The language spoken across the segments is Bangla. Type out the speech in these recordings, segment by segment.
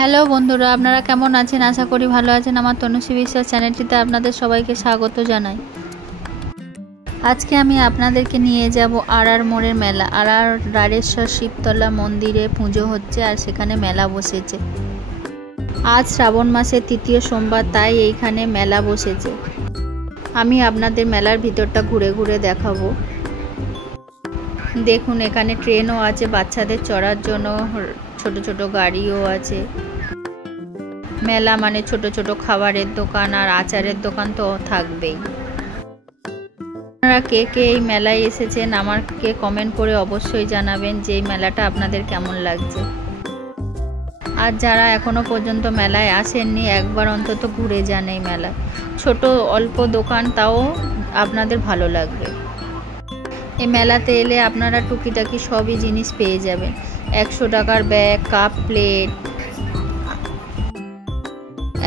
হ্যালো বন্ধুরা, আপনারা কেমন আছেন? আশা করি ভালো আছেন। আমার তনুশ্রী বিশ্বাস চ্যানেলটিতে আপনাদের সবাইকে স্বাগত জানাই। আজকে আমি আপনাদেরকে নিয়ে যাব আড়ার মোড়ের মেলা। আড়ার রাড়েশ্বর শিবতলা মন্দিরে পুজো হচ্ছে আর সেখানে মেলা বসেছে। আজ শ্রাবণ মাসের তৃতীয় সোমবার, তাই এইখানে মেলা বসেছে। আমি আপনাদের মেলার ভিতরটা ঘুরে ঘুরে দেখাবো। দেখুন, এখানে ট্রেনও আছে বাচ্চাদের চড়ার জন্য, ছোট ছোট গাড়িও আছে। মেলা মানে ছোট ছোট খাবারের দোকান আর আচারের দোকান তো থাকবেই। আপনারা কে কে এই মেলায় এসেছেন আমাকে কমেন্ট করে অবশ্যই জানাবেন যে এই মেলাটা আপনাদের কেমন লাগছে। আর যারা এখনো পর্যন্ত মেলায় আসেননি, একবার অন্তত ঘুরে যান এই মেলায়। ছোট অল্প দোকান, তাও আপনাদের ভালো লাগবে। এই মেলাতে এলে আপনারা টুকিটাকি সবই জিনিস পেয়ে যাবেন। 100 টাকার ব্যাগ, কাপ, প্লেট।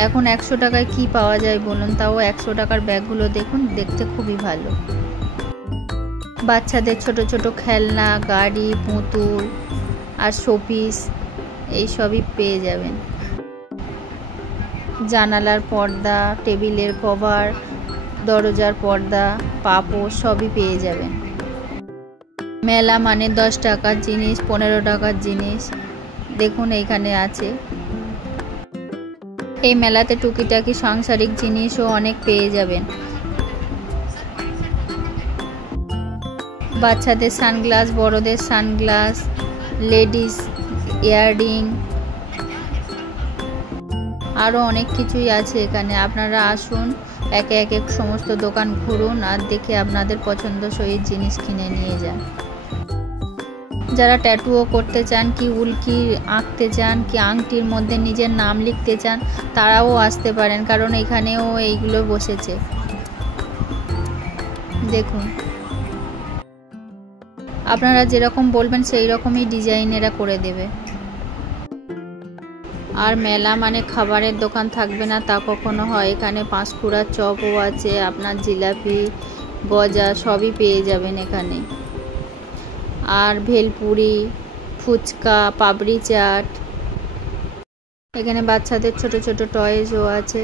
এখন 100 টাকায় কি পাওয়া যায় বলুন? তাও 100 টাকার ব্যাগগুলো দেখুন, দেখতে খুবই ভালো। বাচ্চাদের ছোট ছোট খেলনা, গাড়ি, পুতুল আর শোপিস এইসবই পেয়ে যাবেন। জানালার পর্দা, টেবিলের কভার, দরজার পর্দা, পাপোশ সবই পেয়ে যাবেন। মেলা মানে 10 টাকার জিনিস, 15 টাকার জিনিস দেখুন এইখানে আছে। এই মেলাতে টুকিটাকি সাংসারিক জিনিসও অনেক পেয়ে যাবেন। বাচ্চাদের সানগ্লাস, বড়দের সানগ্লাস, লেডিস ইয়াররিং, আরও অনেক কিছুই আছে এখানে। আপনারা আসুন, একে একে সমস্ত দোকান ঘুরুন আর দেখে আপনাদের পছন্দসই জিনিস কিনে নিয়ে যান। যারা ট্যাটুও করতে চান, কি উল্কি আঁকতে চান, কি আংটির মধ্যে নিজের নাম লিখতে চান, তারাও আসতে পারেন, কারণ এখানেও এইগুলো বসেছে। দেখুন, আপনারা যেরকম বলবেন সেই রকমই ডিজাইনেরা করে দেবে। আর মেলা মানে খাবারের দোকান থাকবে না তা কখনো হয়। এখানে পাঁশকুড়ার চপও আছে, আপনার জিলাপি, গজা সবই পেয়ে যাবেন এখানে। আর ভেলপুরি, ফুচকা, পাপড়ি চাট। এখানে বাচ্চাদের ছোট ছোট টয়েসও আছে।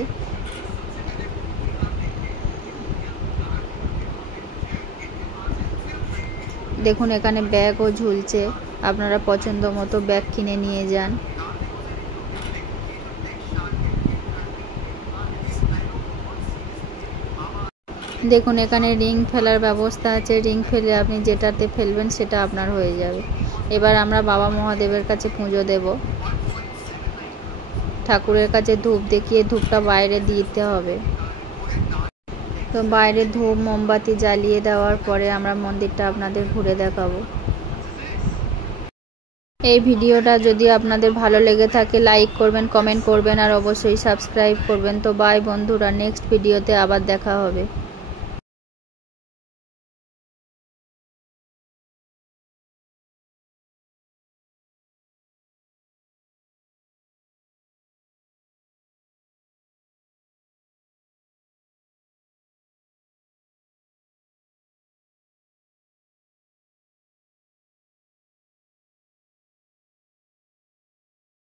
দেখুন, এখানে ব্যাগও ঝুলছে, আপনারা পছন্দ মতো ব্যাগ কিনে নিয়ে যান। দেখুন, এখানে রিং ফেলার ব্যবস্থা আছে। রিং ফেলে আপনি যেটাতে ফেলবেন সেটা আপনার হয়ে যাবে। এবার আমরা বাবা মহাদেবের কাছে পুজো দেব। ঠাকুরের কাছে ধূপ দেখিয়ে ধূপটা বাইরে দিতে হবে। তো বাইরে ধূপ মোমবাতি জ্বালিয়ে দেওয়ার পরে আমরা মন্দিরটা আপনাদের ঘুরে দেখাবো। এই ভিডিওটা যদি আপনাদের ভালো লেগে থাকে লাইক করবেন, কমেন্ট করবেন আর অবশ্যই সাবস্ক্রাইব করবেন। তো বাই বন্ধুরা, নেক্সট ভিডিওতে আবার দেখা হবে।